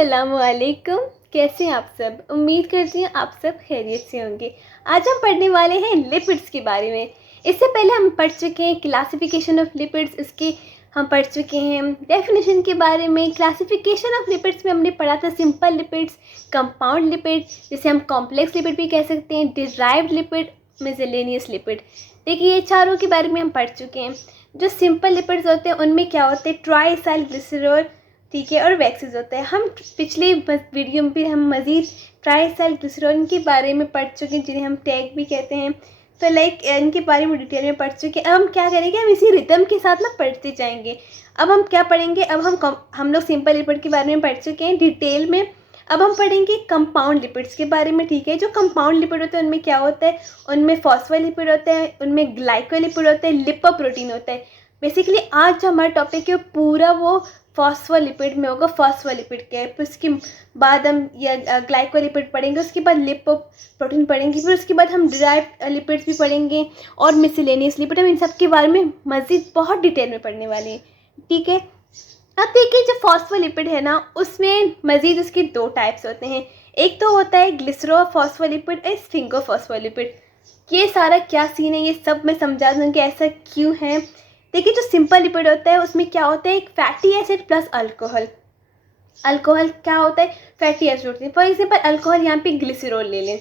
अस्सलामुअलैकुम। कैसे हैं आप सब? उम्मीद करती हूँ आप सब खैरियत से होंगे। आज हम पढ़ने वाले हैं लिपिड्स के बारे में। इससे पहले हम पढ़ चुके हैं क्लासिफिकेशन ऑफ लिपिड्स, इसकी हम पढ़ चुके हैं डेफिनेशन के बारे में। क्लासिफिकेशन ऑफ लिपिड्स में हमने पढ़ा था सिंपल लिपिड्स, कंपाउंड लिपिड जिसे हम कॉम्प्लेक्स लिपिड भी कह सकते हैं, डिराइव्ड लिपिड, मिसलेनियस लिपिड। देखिए ये चारों के बारे में हम पढ़ चुके हैं। जो सिंपल लिपिड्स होते हैं उनमें क्या होते हैं, ट्राइसाइल ग्लिसरॉल, ठीक है, और वैक्सेस होता है। हम पिछले वीडियो में भी हम मज़ीद ट्राइसाइल ग्लिसरॉल के बारे में पढ़ चुके हैं, जिन्हें हम टैग भी कहते हैं। तो इनके बारे में डिटेल में पढ़ चुके हैं। अब हम क्या करेंगे, हम इसी रिदम के साथ ना पढ़ते जाएंगे। अब हम क्या पढ़ेंगे, अब हम लोग सिंपल लिपिड के बारे में पढ़ चुके हैं डिटेल में। अब हम पढ़ेंगे कंपाउंड लिपिड्स के बारे में, ठीक है। जो कंपाउंड लिपिड होते हैं उनमें क्या होता है, उनमें फॉस्फोलिपिड होता है, उनमें ग्लाइकोलिपिड होता है, लिपोप्रोटीन होता है। बेसिकली आज जो हमारा टॉपिक है पूरा वो फॉस्फोलिपिड में होगा। फॉस्फोलिपिड क्या है, फिर उसके बाद हम ये ग्लाइकोलिपिड पढ़ेंगे, उसके बाद लिपोप्रोटीन पढ़ेंगे, फिर उसके बाद हम डिराइव्ड लिपिड्स भी पढ़ेंगे और मिसलेनियस लिपिड। हम इन सब के बारे में मज़ीद बहुत डिटेल में पढ़ने वाले हैं, ठीक है। अब देखिए जो फॉस्फोलिपिड है ना, उसमें मज़ीद उसके दो टाइप्स होते हैं। एक तो होता है ग्लिसरोफॉस्फोलिपिड और स्फिंगोफॉस्फोलिपिड। ये सारा क्या सीन है ये सब मैं समझा दूँ कि ऐसा क्यों है। देखिए जो सिंपल लिपिड होता है उसमें क्या होता है, एक fatty acid plus alcohol. Alcohol क्या होता है, फैटी एसिड होती है। फॉर एग्जाम्पल अल्कोहल यहाँ पे ग्लिसरॉल ले लें,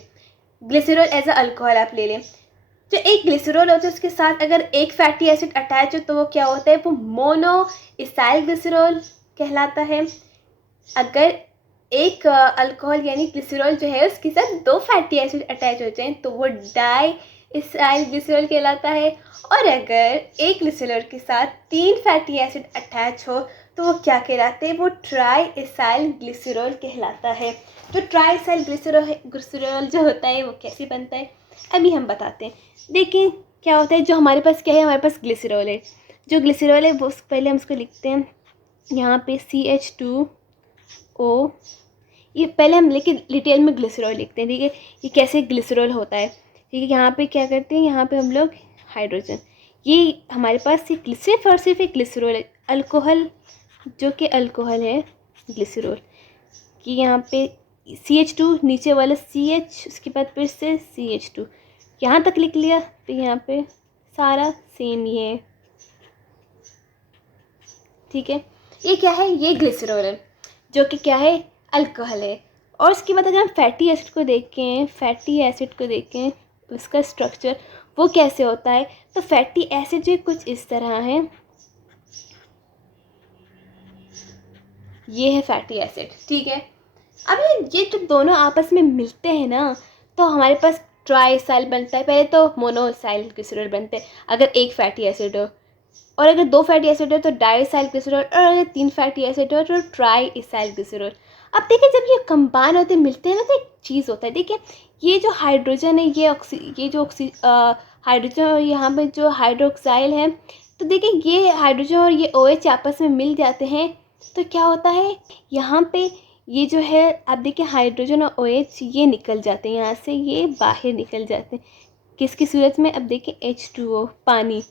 ग्लिसरॉल एज अ अल्कोहल आप ले लें। जो एक ग्लिसरॉल होता है उसके साथ अगर एक फैटी एसिड अटैच हो तो वो क्या होता है, वो मोनो इसाइल ग्लिसरॉल कहलाता है। अगर एक अल्कोहल यानी ग्लिसरॉल जो है उसके साथ दो फैटी एसिड अटैच हो जाएं तो वो डाई इसाइल ग्लिसरॉल कहलाता है। और अगर एक ग्लिसरॉल के साथ तीन फैटी एसिड अटैच हो तो वो क्या कहलाते हैं, वो ट्राई इसाइल ग्लिसरॉल कहलाता है। जो ट्राई इसाइल ग्लिसरॉल जो होता है वो कैसे बनता है अभी हम बताते हैं। देखिए क्या होता है, जो हमारे पास क्या है, हमारे पास ग्लिसरॉल है। जो ग्लिसरॉल है वो पहले हम उसको लिखते हैं यहाँ पे CH2O। ये पहले हम लेके डिटेल में ग्लिसरॉल लिखते हैं, ठीक है। ये कैसे ग्लिसरॉल होता है, ठीक है। यहाँ पे क्या करते हैं, यहाँ पे हम लोग हाइड्रोजन, ये हमारे पास सिर्फ और सिर्फ एक ग्लिसरॉल है, अल्कोहल जो कि अल्कोहल है ग्लिसरॉल कि यहाँ पे CH2 नीचे वाला CH, उसके बाद फिर से CH2, यहाँ तक लिख लिया। तो यहाँ पे सारा सेम ही है, ठीक है। ये क्या है, ये ग्लिसरॉल है जो कि क्या है, अल्कोहल है। और उसके बाद अगर हम फैटी एसिड को देखें, फैटी एसिड को देखें उसका स्ट्रक्चर वो कैसे होता है, तो फैटी एसिड जो कुछ इस तरह है, ये है फैटी एसिड, ठीक है। अब ये जो दोनों आपस में मिलते हैं ना तो हमारे पास ट्राइसाइल बनता है। पहले तो मोनोसाइल ग्लिसरॉल बनते हैं अगर एक फैटी एसिड हो, और अगर दो फैटी एसिड हो तो डाइसाइल ग्लिसरॉल, और अगर तीन फैटी एसिड हो तो ट्राइसाइल ग्लिसरॉल। अब देखिए जब ये कंबाइन होते मिलते हैं ना तो एक चीज़ होता है। देखिए ये जो हाइड्रोजन है, ये जो हाइड्रोजन और यहाँ पे जो हाइड्रोक्साइल है, तो देखिए ये हाइड्रोजन और ये OH आपस में मिल जाते हैं तो क्या होता है, यहाँ पे ये जो है आप देखिए हाइड्रोजन और OH ये निकल जाते हैं यहाँ से, ये बाहर निकल जाते हैं किसकी सूरत में, अब देखिए H2O पानी,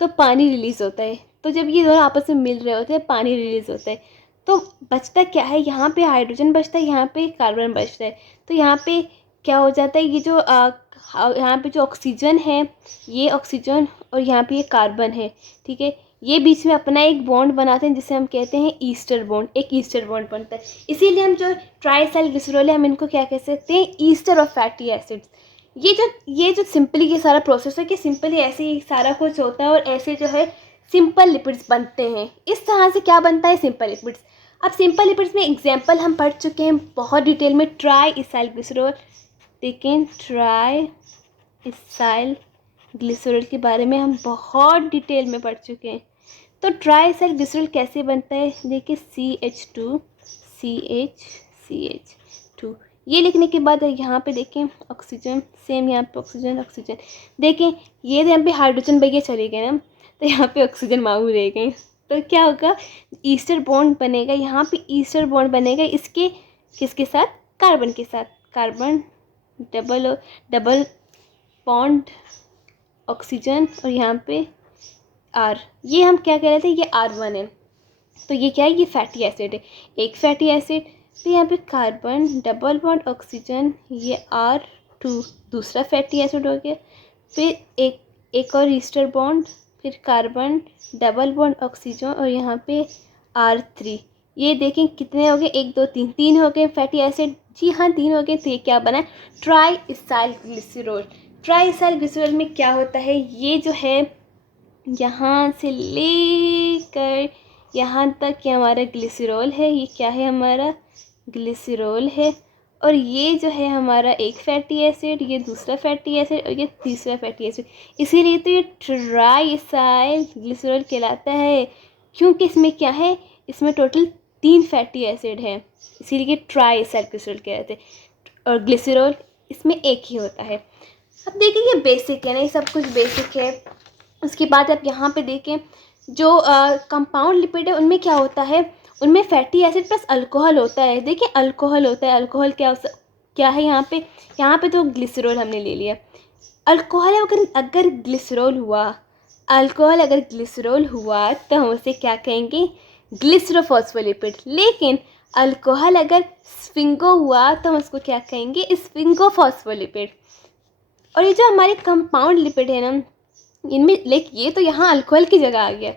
तो पानी रिलीज़ होता है। तो जब ये दोनों आपस में मिल रहे होते हैं पानी रिलीज़ होता है, तो बचता क्या है, यहाँ पे हाइड्रोजन बचता है, यहाँ पे कार्बन बचता है। तो यहाँ पे क्या हो जाता है, ये जो यहाँ पे जो ऑक्सीजन है, ये ऑक्सीजन और यहाँ पे ये कार्बन है, ठीक है। ये बीच में अपना एक बॉन्ड बनाते हैं जिसे हम कहते हैं ईस्टर बॉन्ड, एक ईस्टर बॉन्ड बनता है। इसीलिए हम जो ट्राइसाइल ग्लिसरॉल है हम इनको क्या कह सकते हैं, ईस्टर ऑफ फैटी एसिड्स। ये जो सिंपली ये सारा प्रोसेस है कि सिंपली ऐसे ही सारा कुछ होता है और ऐसे जो है सिंपल लिपिड्स बनते हैं। इस तरह से क्या बनता है, सिंपल लिपिड्स। अब सिंपल लिपिड्स में एग्जांपल हम पढ़ चुके हैं बहुत डिटेल में, ट्राइसाइल ग्लिसरॉल। देखें ट्राइसाइल ग्लिसरॉल के बारे में हम बहुत डिटेल में पढ़ चुके हैं। तो ट्राइसाइल ग्लिसरॉल कैसे बनता है, देखिए CH2 CH ये लिखने के बाद यहाँ पे देखें ऑक्सीजन, सेम यहाँ पे ऑक्सीजन ऑक्सीजन, देखें ये यहाँ पे हाइड्रोजन भैया चले गए ना तो यहाँ पे ऑक्सीजन मामू रह गए। तो क्या होगा, ईस्टर बॉन्ड बनेगा, यहाँ पे ईस्टर बॉन्ड बनेगा इसके किसके साथ, कार्बन के साथ, कार्बन डबल बॉन्ड ऑक्सीजन और यहाँ पे R, ये हम क्या कह रहे थे, ये R1 है। तो ये क्या है, ये फैटी एसिड है। एक फैटी एसिड फिर यहाँ पे कार्बन डबल बॉन्ड ऑक्सीजन, ये R2 दूसरा फैटी एसिड हो गया। फिर एक और ईस्टर बॉन्ड, फिर कार्बन डबल बॉन्ड ऑक्सीजन और यहाँ पे R3। ये देखें कितने हो गए, 1 2 3, 3 हो गए फैटी एसिड। जी हाँ 3 हो गए। तो ये क्या बना, ट्राई इसाइल ग्लिसरॉल। ट्राई इसाइल ग्लिसरॉल में क्या होता है, ये जो है यहाँ से लेकर यहाँ तक ये हमारा ग्लिसरॉल है। ये क्या है, हमारा ग्लिसरॉल है। और ये जो है हमारा एक फैटी एसिड, ये दूसरा फैटी एसिड और ये तीसरा फैटी एसिड। इसीलिए तो ये ट्राई इसाइल ग्लिसरॉल कहलाता है, क्योंकि इसमें क्या है, इसमें टोटल 3 फैटी एसिड है, इसीलिए ट्राई इसाइल ग्लिसरॉल कहते हैं। और ग्लिसरॉल इसमें एक ही होता है। अब देखिए ये बेसिक है ना, ये सब कुछ बेसिक है। उसके बाद आप यहाँ पे देखें जो कंपाउंड लिपिड है उनमें क्या होता है, उनमें फैटी एसिड प्लस अल्कोहल होता है। देखिए अल्कोहल होता है, अल्कोहल क्या है यहाँ पे तो ग्लिसरॉल हमने ले लिया। अल्कोहल अगर ग्लिसरॉल हुआ, अल्कोहल अगर ग्लिसरॉल हुआ तो हम उसे क्या कहेंगे, ग्लिसरोफॉस्फोलिपिड। लेकिन अल्कोहल अगर स्फिंगो हुआ तो हम उसको क्या कहेंगे, स्फिंगोफॉस्फोलिपिड। और ये जो हमारे कंपाउंड लिपिड है ना, इनमें ये तो यहाँ अल्कोहल की जगह आ गया,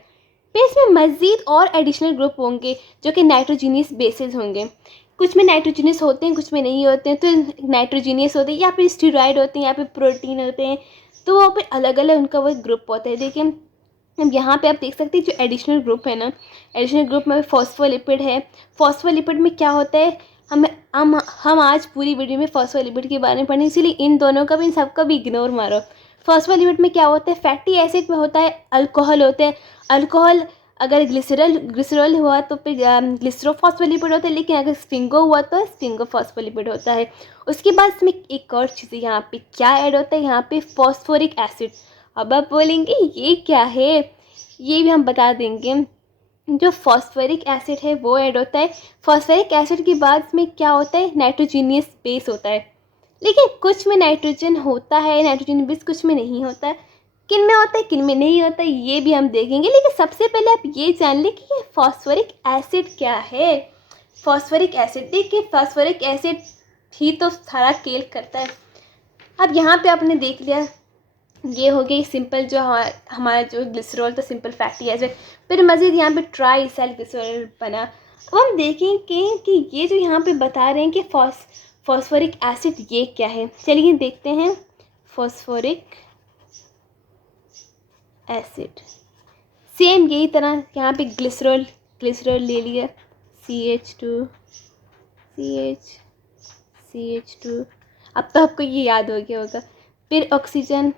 फिर इसमें मज़ीद और एडिशनल ग्रुप होंगे जो कि नाइट्रोजीनियस बेसिस होंगे। कुछ में नाइट्रोजीनियस होते हैं, कुछ में नहीं होते हैं। तो नाइट्रोजीनियस होते हैं या फिर स्टीरॉयड होते हैं या फिर प्रोटीन होते हैं, तो वो फिर अलग अलग उनका वो ग्रुप होता है। देखिए अब यहाँ पे आप देख सकते हैं जो एडिशनल ग्रुप है ना, एडिशनल ग्रुप में फॉस्फोलिपिड है। फॉस्फोलिपिड में क्या होता है, हम आज पूरी वीडियो में फॉस्फोलिपिड के बारे में पढ़ें, इसीलिए इन दोनों का भी, इन सबका भी इग्नोर मारो। फॉस्फोलिपिड में क्या होता है, फैटी एसिड में होता है अल्कोहल होते हैं। अल्कोहल अगर ग्लिसरॉल हुआ तो फिर ग्लिसरोफॉस्फोलिपिड होता है, लेकिन अगर स्फिंगो हुआ तो स्फिंगोफॉस्फोलिपिड होता है। उसके बाद इसमें एक और चीज़ यहाँ पे क्या ऐड होता है, यहाँ पे फॉस्फोरिक एसिड। अब आप बोलेंगे ये क्या है, ये भी हम बता देंगे। जो फॉस्फोरिक एसिड है वो ऐड होता है। फॉस्फोरिक एसिड के बाद में क्या होता है, नाइट्रोजीनियस बेस होता है। लेकिन कुछ में नाइट्रोजन होता है, नाइट्रोजन बेस कुछ में नहीं होता है। किन में होता है, किन में नहीं होता है, ये भी हम देखेंगे। लेकिन सबसे पहले आप ये जान लें कि ये फॉस्फोरिक एसिड क्या है। फॉस्फोरिक एसिड, देखिए फॉस्फोरिक एसिड ही तो सारा खेल करता है। अब यहाँ पे आपने देख लिया, ये हो गई सिंपल जो हमारा जो ग्लिसरॉल तो सिंपल फैटी एसिड। फिर मज़ीद यहाँ पे ट्राई इसाइल ग्लिसरॉल बना। अब हम देखेंगे कि ये जो यहाँ पे बता रहे हैं कि फॉस्फोरिक एसिड ये क्या है, चलिए देखते हैं। फॉस्फोरिक एसिड सेम यही तरह यहाँ पे ग्लिसरॉल ले लिया, CH2 CH2। अब तो आपको ये याद हो गया होगा। फिर ऑक्सीजन,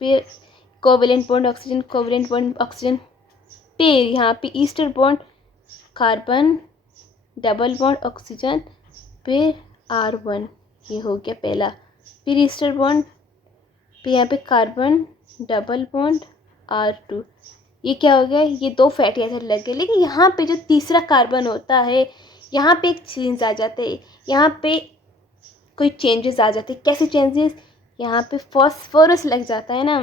फिर कोवेलेंट बॉन्ड ऑक्सीजन, फिर यहाँ पे ester bond carbon double bond oxygen, फिर R1, ये हो गया पहला। फिर ईस्टर बॉन्ड, फिर यहाँ पे कार्बन डबल बॉन्ड R2, ये क्या हो गया, ये 2 फैटी एसिड लग गए। लेकिन यहाँ पे जो तीसरा कार्बन होता है, यहाँ पे एक चेंज आ जाते हैं, यहाँ पे कोई चेंजेस आ जाते हैं। कैसे चेंजेस, यहाँ पे फॉस्फोरस लग जाता है ना,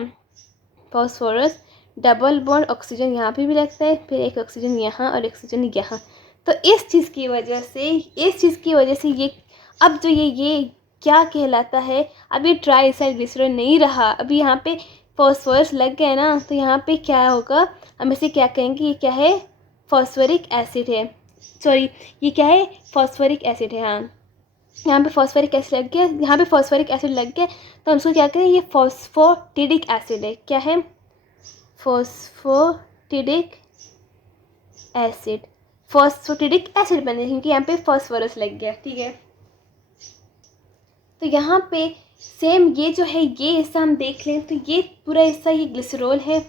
फॉस्फोरस डबल बॉन्ड ऑक्सीजन यहाँ पे भी लगता है, फिर एक ऑक्सीजन यहाँ और ऑक्सीजन यहाँ। तो इस चीज़ की वजह से ये अब जो ये क्या कहलाता है, अब ये ट्राई इसाइल ग्लिसरॉल नहीं रहा। अभी यहाँ पे फॉस्फोरस लग गया ना, तो यहाँ पे क्या होगा, हम इसे क्या कहेंगे, ये क्या है, फॉस्फोरिक एसिड है। सॉरी, ये क्या है, फॉस्फोरिक एसिड है। हाँ, यहाँ पे फॉस्फोरिक एसिड लग गया, यहाँ पे फॉस्फोरिक एसिड लग गया, तो हम इसको क्या करें, ये फॉस्फोटिडिक एसिड है। क्या है, फॉस्फोटिडिक एसिड। फॉस्फोटिडिक एसिड बने क्योंकि यहाँ पे फॉस्फोरस लग गया, ठीक है। तो यहाँ पे सेम ये जो है, ये हिस्सा हम देख लें तो ये पूरा हिस्सा ये ग्लिसरॉल है।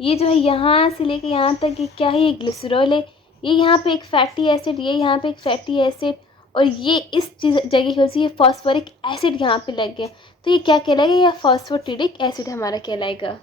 ये जो है यहाँ से लेकर यहाँ तक ये क्या है, ये ग्लिसरॉल है। ये यहाँ पे एक फैटी एसिड, ये यहाँ पे एक फैटी एसिड, और ये इस चीज़ जगह की वजह से ये फॉस्फोरिक एसिड यहाँ पे लग गया। तो ये क्या कहलाएगा, ये फॉस्फोटिडिक एसिड हमारा कहलाएगा।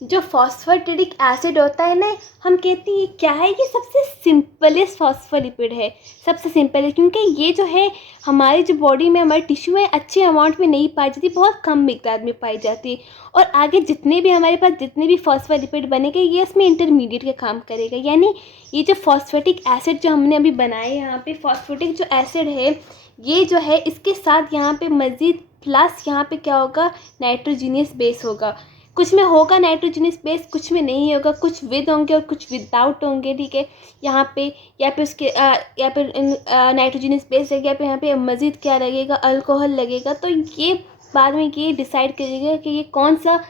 जो फॉस्फेटिडिक एसिड होता है ना, हम कहते हैं क्या है, ये सबसे सिंपलेस्ट फॉस्फोलिपिड है, सबसे सिंपल है, क्योंकि ये जो है हमारी जो बॉडी में, हमारे टिश्यू में अच्छे अमाउंट में नहीं पाई जाती, बहुत कम मिकदार में पाई जाती है। और आगे जितने भी हमारे पास जितने भी फॉस्फोलिपिड बनेंगे, ये इसमें इंटरमीडिएट का काम करेगा। यानी ये जो फॉस्फेटिक एसिड जो हमने अभी बनाए, यहाँ पे फॉस्फेटिक जो एसिड है, ये जो है इसके साथ यहाँ पे मज़ीद प्लस यहाँ पे क्या होगा, नाइट्रोजीनियस बेस होगा। कुछ में होगा नाइट्रोजनस बेस, कुछ में नहीं होगा, कुछ विद होंगे और कुछ विदाउट होंगे, ठीक है। यहाँ पे या फिर उसके या फिर नाइट्रोजनस बेस है, या फिर यहाँ पे मज़ीद क्या लगेगा, अल्कोहल लगेगा। तो ये बाद में ये डिसाइड करेगा कि ये कौन सा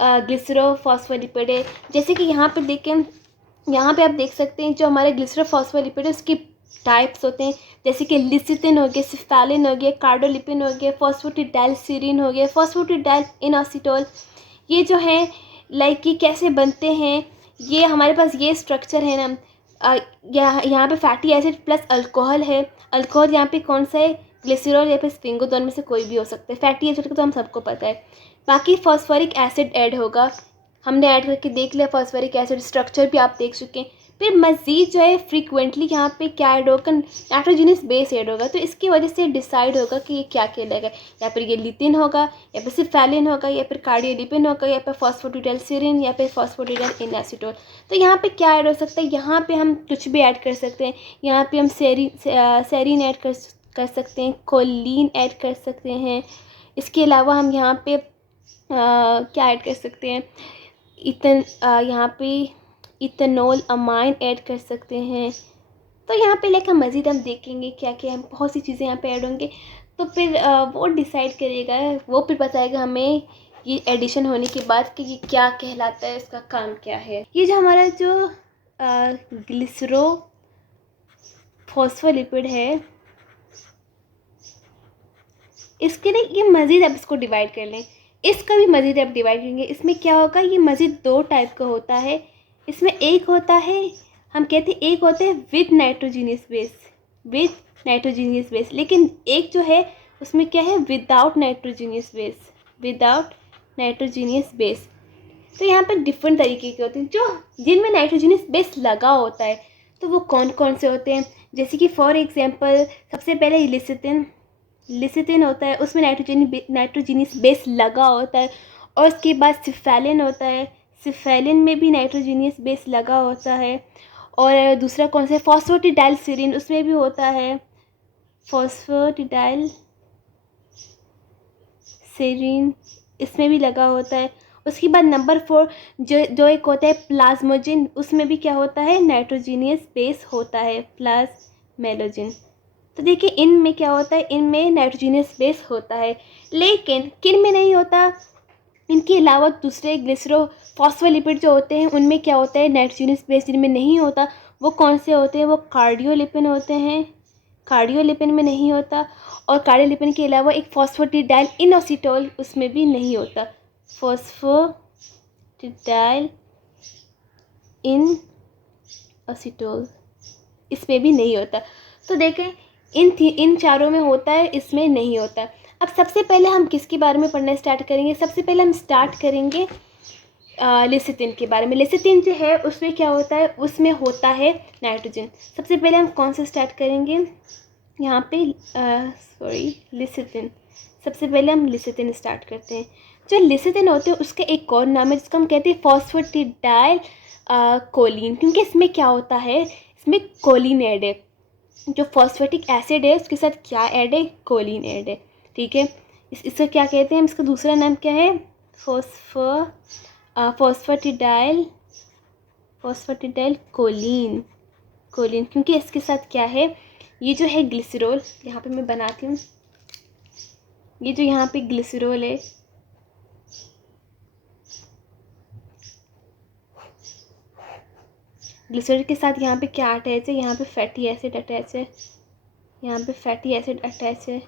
ग्लिसरोफॉस्फोलिपिड है। जैसे कि यहाँ पर देखें, यहाँ पे आप देख सकते हैं जो हमारे ग्लिसरोफॉस्फोलिपिड है उसकी टाइप्स होते हैं, जैसे कि लिसिथिन हो गया, सिफेलिन हो गया, कार्डोलिपिन हो गया, फॉस्फेटिडाइल सीरीन हो गया, फॉस्फेटिडाइल इनोसिटोल। ये जो है लाइक ये कैसे बनते हैं, ये हमारे पास ये स्ट्रक्चर है ना, यहाँ पे फैटी एसिड प्लस अल्कोहल है। अल्कोहल यहाँ पे कौन सा है, ग्लिसरॉल या फिर स्पिंगो, दोनों में से कोई भी हो सकता है। फैटी एसिड का तो हम सबको पता है। बाकी फॉस्फोरिक एसिड ऐड होगा, हमने ऐड करके देख लिया फॉस्फोरिक एसिड, स्ट्रक्चर भी आप देख चुके हैं। फिर मज़ीद जो है फ्रीक्वेंटली यहाँ पे क्या ऐड होगा, नाइट्रोजनस बेस ऐड होगा। तो इसकी वजह से डिसाइड होगा कि ये क्या कहलाएगा, या फिर ये लिथिन होगा, या फिर सिफेलिन होगा, या फिर कार्डियोलिपिन होगा, या फिर फॉस्फेटिडाइल सीरीन, या फिर फॉस्फेटिडाइल इनएसिटोल। तो यहाँ पे क्या ऐड हो सकता है, यहाँ पे हम कुछ भी ऐड कर सकते हैं। यहाँ पे हम सेरीन ऐड कर सकते हैं, कोलिन ऐड कर सकते हैं। इसके अलावा हम यहाँ पे क्या ऐड कर सकते हैं, यहाँ पे इथेनॉल अमाइन ऐड कर सकते हैं। तो यहाँ पे लेकर मज़ीद हम देखेंगे क्या क्या, हम बहुत सी चीज़ें यहाँ पे ऐड होंगे। तो फिर वो डिसाइड करेगा, वो फिर बताएगा हमें ये एडिशन होने के बाद कि ये क्या कहलाता है, इसका काम क्या है। ये जो हमारा जो ग्लिसरो फॉस्फोलिपिड है, इसके लिए ये मज़ीद अब इसको डिवाइड कर लें, इसका भी मज़ीद अब डिवाइड करेंगे। इसमें क्या होगा, ये मज़ीद दो टाइप का होता है। इसमें एक होता है, हम कहते हैं एक होता है with nitrogenous base, with nitrogenous base, लेकिन एक जो है उसमें क्या है, without nitrogenous base, without nitrogenous base. तो यहाँ पर डिफरेंट तरीके के होते हैं, जो जिनमें नाइट्रोजीनियस बेस लगा होता है। तो वो कौन कौन से होते हैं, जैसे कि फॉर एग्जांपल सबसे पहले लिसिथिन होता है, उसमें नाइट्रोजीनियस बेस लगा होता है। और उसके बाद सिफेलिन होता है, सिफेलिन में भी नाइट्रोजीनियस बेस लगा होता है। और दूसरा कौन सा है, फॉस्फेटिडाइल सीरीन, उसमें भी होता है फॉस्फेटिडाइल सीरीन, इसमें भी लगा होता है। उसके बाद नंबर 4 जो एक होता है प्लाज्मोजिन, उसमें भी क्या होता है, नाइट्रोजीनियस बेस होता है, प्लाज्मेलोजिन। तो देखिए इनमें क्या होता है, इनमें नाइट्रोजीनियस बेस होता है, लेकिन किन में नहीं होता। इनके अलावा दूसरे ग्लिसरो फॉस्फोलिपिड जो होते हैं उनमें क्या होता है, नाइट्रोजीनियस बेस जिनमें नहीं होता। वो कौन से होते हैं, वो कार्डियोलिपिन होते हैं, कार्डियोलिपिन में नहीं होता। और कार्डियोलिपिन के अलावा एक फॉस्फेटिडाइल इनोसिटोल, उसमें भी नहीं होता, फॉस्फेटिडाइल इनोसिटोल, इसमें भी नहीं होता। तो देखें इन चारों में होता है, इसमें नहीं होता। अब सबसे पहले हम किसके बारे में पढ़ना स्टार्ट करेंगे, सबसे पहले हम स्टार्ट करेंगे लिसिथिन के बारे में। लिसिथिन जो है उसमें क्या होता है, उसमें होता है नाइट्रोजन। सबसे पहले हम कौन सा स्टार्ट करेंगे, यहाँ पे लिसिथिन। सबसे पहले हम लिसिथिन स्टार्ट करते हैं। जो लिसिथिन होते हैं उसका एक और नाम है जिसको हम कहते हैं फॉस्फेटिडाइल कोलिन, क्योंकि इसमें क्या होता है, इसमें कोलिन ऐड है। जो फॉस्फेटिक एसिड है उसके साथ क्या ऐड है, कोलिन ऐड है, ठीक है। इसका क्या कहते हैं, इसका दूसरा नाम क्या है, फॉस्फेटिडाइल कोलिन, क्योंकि इसके साथ क्या है, ये जो है ग्लिसरॉल, यहाँ पे मैं बनाती हूँ, ये जो यहाँ पे ग्लिसरॉल है, ग्लिसरॉल के साथ यहाँ पे क्या अटैच है, यहाँ पे फैटी एसिड अटैच है, यहाँ पे फैटी एसिड अटैच है,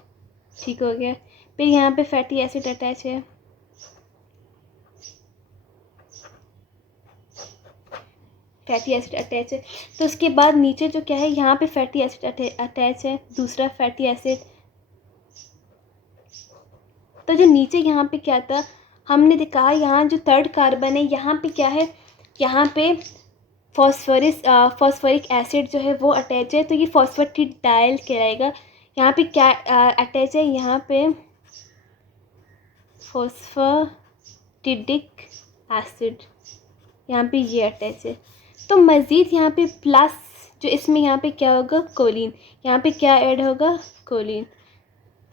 ठीक हो गया। फिर यहाँ पे फैटी एसिड अटैच है, फैटी एसिड अटैच है। तो उसके बाद नीचे जो क्या है, यहाँ पे फैटी एसिड अटैच है, दूसरा फैटी एसिड। तो जो नीचे यहाँ पे क्या था, हमने कहा यहाँ जो थर्ड कार्बन है यहाँ पे क्या है, यहाँ पे फॉस्फोरिक एसिड जो है वो अटैच है, तो ये फॉस्फेटिडाइल कहलाएगा। यहाँ पे क्या अटैच है, यहाँ पे फॉस्फेटिडिक एसिड, यहाँ पे ये अटैच है। तो मज़ीद यहाँ पे प्लस जो इसमें यहाँ पे क्या होगा, कोलिन, यहाँ पे क्या ऐड होगा, कोलिन,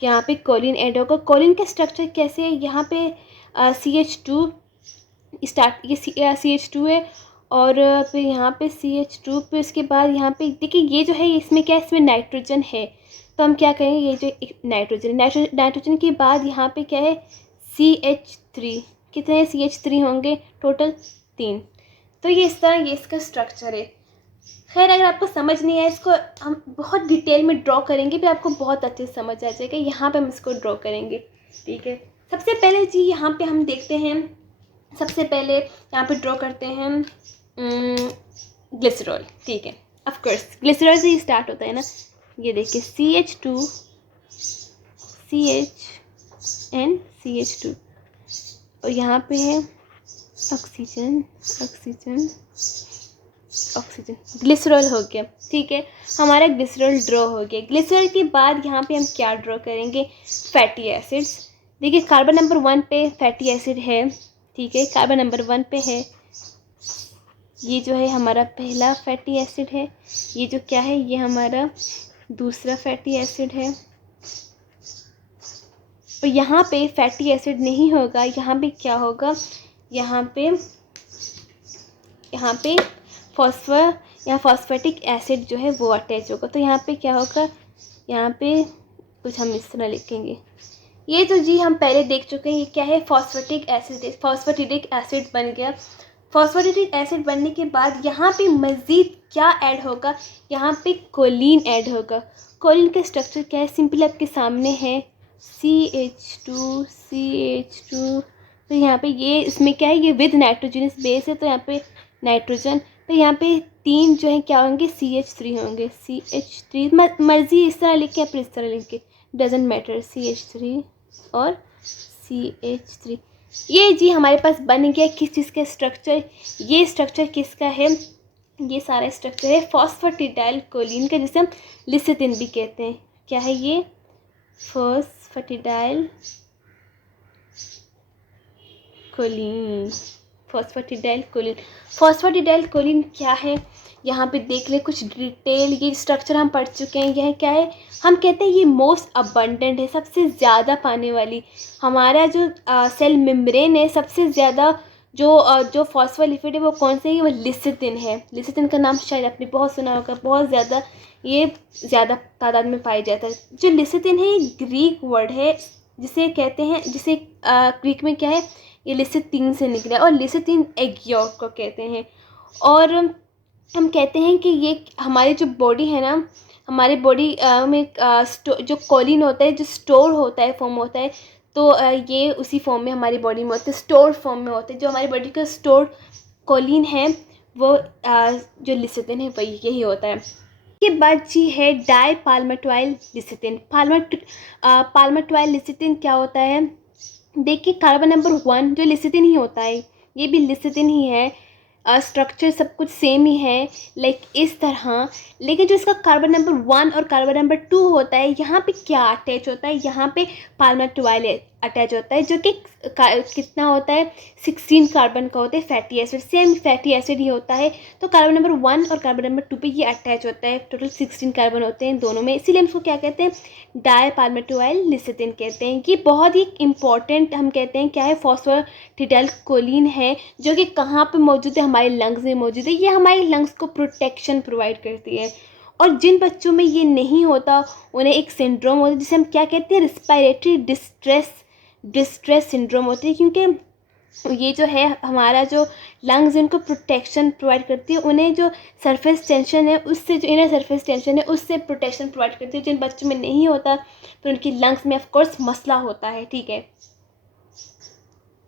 यहाँ पे कोलिन ऐड होगा। कोलिन का स्ट्रक्चर कैसे है, यहाँ पे CH2 स्टार्ट, ये CH2 है, और फिर यहाँ पे CH2, फिर उसके बाद यहाँ पे देखिए ये जो है इसमें क्या है, इसमें नाइट्रोजन है, तो हम क्या करेंगे, ये जो नाइट्रोजन के बाद यहाँ पे क्या है, CH3, कितने CH3 होंगे टोटल, 3। तो ये इस तरह ये इसका स्ट्रक्चर है। खैर अगर आपको समझ नहीं आया, इसको हम बहुत डिटेल में ड्रॉ करेंगे, फिर आपको बहुत अच्छे से समझ आ जाएगा। यहाँ पे हम इसको ड्रॉ करेंगे, ठीक है। सबसे पहले जी यहाँ पे हम देखते हैं, सबसे पहले यहाँ पे ड्रॉ करते हैं ग्लिसरॉल, ठीक है। ऑफ कोर्स ग्लिसरॉल से ही स्टार्ट होता है ना। ये देखिए CH2 CH एंड CH2, और यहाँ पे है ऑक्सीजन ऑक्सीजन ऑक्सीजन, ग्लिसरॉल हो गया, ठीक है। हमारा ग्लिसरॉल ड्रॉ हो गया। ग्लिसरॉल के बाद यहाँ पे हम क्या ड्रॉ करेंगे, फैटी एसिड्स। देखिए कार्बन नंबर 1 पे फैटी एसिड है, ठीक है, कार्बन नंबर 1 पे है। ये जो है हमारा पहला फैटी एसिड है, ये जो क्या है, ये हमारा दूसरा फैटी एसिड है। और यहाँ पे फैटी एसिड नहीं होगा, यहाँ पे क्या होगा, यहाँ पे फॉस्फेटिक एसिड जो है वो अटैच होगा। तो यहाँ पे क्या होगा, यहाँ पे कुछ हम इस तरह लिखेंगे। ये तो जी हम पहले देख चुके हैं, ये क्या है, फॉस्फेटिक एसिड, फॉस्फेटिडिक एसिड बन गया। फॉस्फेटिडिक एसिड बनने के बाद यहाँ पे मज़ीद क्या ऐड होगा, यहाँ पे कोलिन ऐड होगा। कोलिन का स्ट्रक्चर क्या है, सिंपल आपके सामने है, CH2 CH2। तो यहाँ पे ये इसमें क्या है, ये विद नाइट्रोजनस बेस है, तो यहाँ पे नाइट्रोजन, तो यहाँ पे 3 जो है क्या होंगे, CH3 होंगे, CH3। मर्जी इस तरह लिख के या फिर इस तरह लिख के, डजेंट मैटर, CH3 और CH3। ये जी हमारे पास बन गया किस चीज़ का स्ट्रक्चर, ये स्ट्रक्चर किसका है, ये सारा स्ट्रक्चर है फॉस्फेटिडाइल कोलिन का, जिसे हम लिसिथिन भी कहते हैं। क्या है ये, phosphatidylcholine, phosphatidylcholine. Phosphatidylcholine क्या है, यहाँ पे देख ले कुछ डिटेल, ये स्ट्रक्चर हम पढ़ चुके हैं। यह क्या है, हम कहते हैं ये मोस्ट अबंडेंट है, सबसे ज़्यादा पाने वाली। हमारा जो सेल मेम्ब्रेन है, सबसे ज़्यादा जो फॉस्फोलिपिड है वो कौन से है, वो लिसिथिन है। लिसिथिन का नाम शायद आपने बहुत सुना होगा, बहुत ज़्यादा ये ज़्यादा तादाद में पाई जाता है। जो लिसिथिन है ग्रीक वर्ड है, जिसे कहते हैं, जिसे ग्रीक में क्या है, ये लिसिथिन से निकला है, और लिसिथिन एग्योर को कहते हैं। और हम कहते हैं कि ये हमारी जो बॉडी है ना, हमारी बॉडी में जो कोलिन होता है, जो स्टोर होता है, फॉर्म होता है, तो ये उसी फॉर्म में हमारी बॉडी में होते हैं, स्टोर फॉर्म में होते हैं। जो हमारी बॉडी का स्टोर कोलिन है वो जो लिसिथिन है वही यही होता है। के बाद जी है डाई पाल्मेटॉइल लिसिथिन। पाल्मेटॉइल लिसिथिन क्या होता है, देखिए कार्बन नंबर 1 जो लिसिथिन ही होता है, ये भी लिसिथिन ही है, स्ट्रक्चर सब कुछ सेम ही है, लाइक इस तरह। लेकिन जो इसका कार्बन नंबर 1 और कार्बन नंबर 2 होता है, यहाँ पे क्या अटैच होता है, यहाँ पे पाल्मेटॉइल अटैच होता है, जो कि कितना होता है, 16 कार्बन का होता है fatty acid, same fatty acid ही होता है। तो कार्बन नंबर 1 और कार्बन नंबर 2 पे ये अटैच होता है, टोटल 16 कार्बन होते हैं दोनों में, इसीलिए हम इसको क्या कहते हैं, डाई पाल्मेटॉइल लिसिथिन कहते हैं। ये बहुत ही इंपॉर्टेंट हम कहते हैं क्या है, फॉस्फेटिडाइल कोलिन है, जो कि कहाँ पे मौजूद है, हमारे लंग्स में मौजूद है। ये हमारे लंग्स को प्रोटेक्शन प्रोवाइड करती है। और जिन बच्चों में ये नहीं होता उन्हें एक सिंड्रोम होता है, जिसे हम क्या कहते हैं, रिस्पायरेटरी डिस्ट्रेस सिंड्रोम होती है, क्योंकि ये जो है हमारा जो लंग्स इनको प्रोटेक्शन प्रोवाइड करती है, उन्हें जो सरफेस टेंशन है उससे, जो इनर सरफेस टेंशन है उससे प्रोटेक्शन प्रोवाइड करती है। जिन बच्चों में नहीं होता तो उनकी लंग्स में ऑफकोर्स मसला होता है, ठीक है।